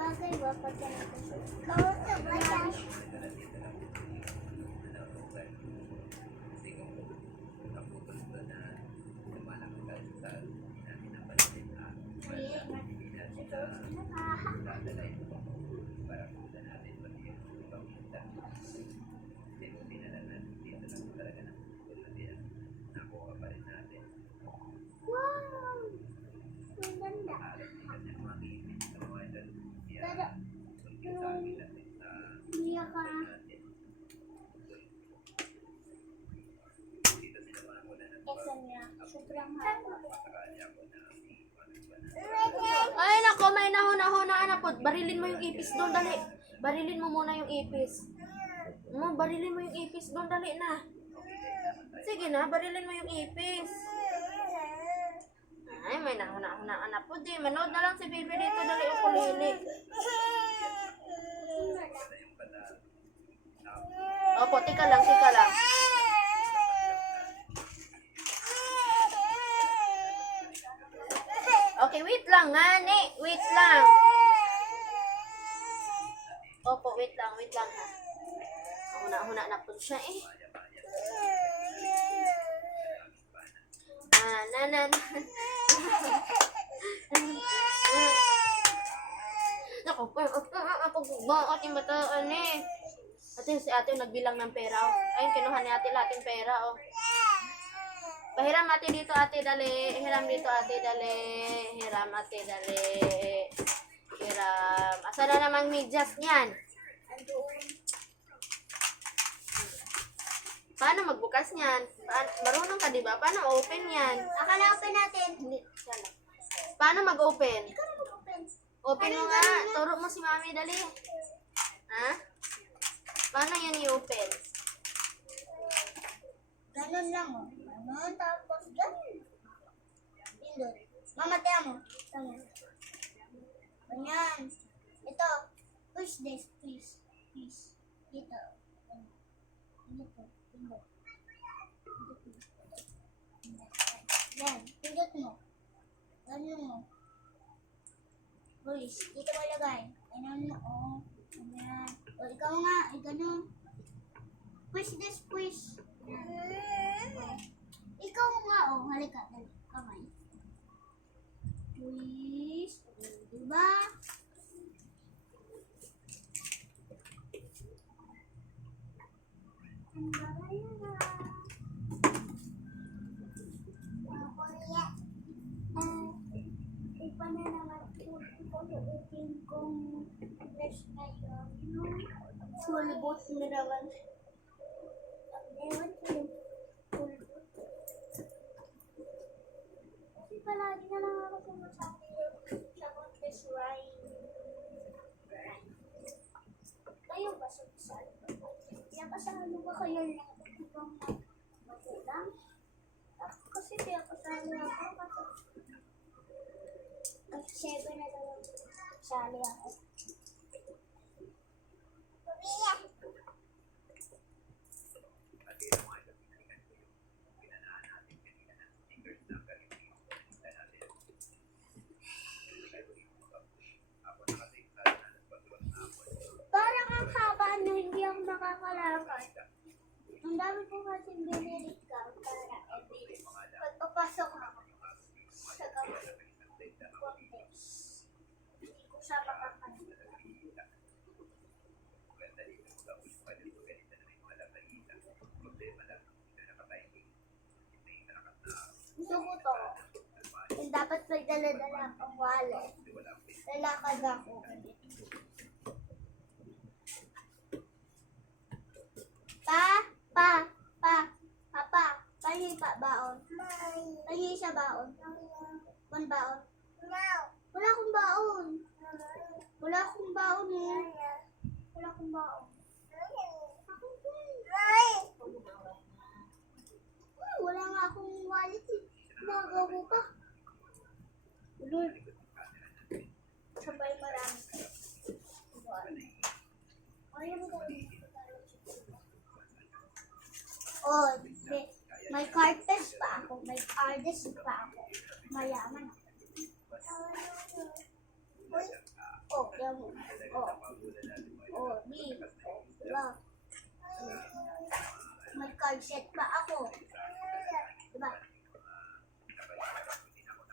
Bagay ba pag ganito? Kamusta ba yan? Wow! Ang ganda. Pero, hindi ka. Ito niya, sobrang haba. Ay, nako, may nahuna-hunaan po. Barilin mo yung ipis doon, dali. Barilin mo muna yung ipis. Barilin mo yung ipis doon, dali na. Sige na, barilin mo yung ipis. Ay, may nahuna-hunaan na po. Di, manood na lang si baby dito, dali yung kulili. Opo, tika lang, tika lang. Okay, wait lang, ngani. Wait lang. Opo, wait lang ha. Huna na po siya eh. Naku, ako ba ating bataan eh. Ate, si ate nagbilang ng pera oh. Ayun, kinuha ni ate lahat yung pera oh. Pahiram ate dito ate, dali. Hiram dito ate, dali. Hiram ate, dali. Hiram. Asa na namang medyas niyan? Paano magbukas niyan? Marunong ka diba? Paano open yan? Akala open natin. Hindi. Paano mag-open? Ikaw mag-open. Open mo nga. Turo mo si mami, dali. Ha? Paano yan i-open? Ganun lang oh. Ganun, tapos ganun. Pindot. Mama, tiya mo. Tama. Ganyan. Ito. Push this, please. Please. Dito. Dito. Pindot. Yan. Pindot mo. Ganun mo. Push. Dito mo lagay. Ganun mo. Oh. Ganyan. O, ikaw nga. Ganun. Push this, push. Ikaw nga, oh, halika, dali, kamay. Please, diba? Ang bagay na. Iba na naman ipag-uupin kong dress na yun. Full boot na naman. Ewan ko yung full boot. Kasi palagi na lang ako sumasabi sa contest rhyme. Kayo ba sumasali? Pinakasalo ba kayo lang itong magulang? Ako kasi pinakasali ako kasi 7 na daw sali ako. Parang ang haba na hindi ako makakalakad. Ang dami ko kasi binirit ka para pagpapasok ako sa gawin. Hindi ko siya makakalit. gusto ko to. Yung dapat may dala-dala ang wallet. Lalakad ako. Papa, pahingi pa baon. Pahingi siya baon. One baon. Wala akong baon. Wala akong baon eh. Wala akong baon. Wala nga akong wallet eh. Nagawa pa. Lord. Sabay marami. Ayaw mo oh, may carpet pa ako. May artist pa ako. Mayaman ako. Uy. Oh, yan mo. Oh. Oh, di. Diba? May card set pa ako. Diba?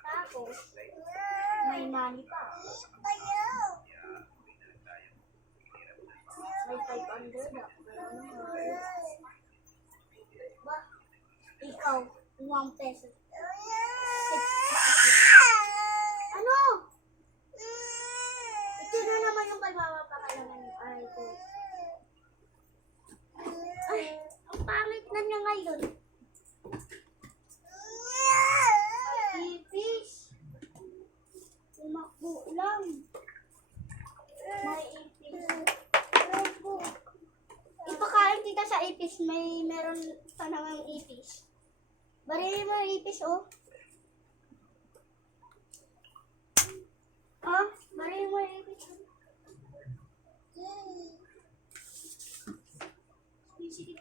Tapos, may money pa. May 500 ako. Diba? Ikaw, 1 peso. 6 ano? Ito na naman yung pagpapakalangan ng aray ko. Ay, ang pangit na niya ngayon. Ay, ipis. Umakbo lang. May ipis. Ipakain kita sa ipis. Meron pa namang ipis. Barili mo yung ipis, oh. Ha? Barili mo yung ipis. Sige.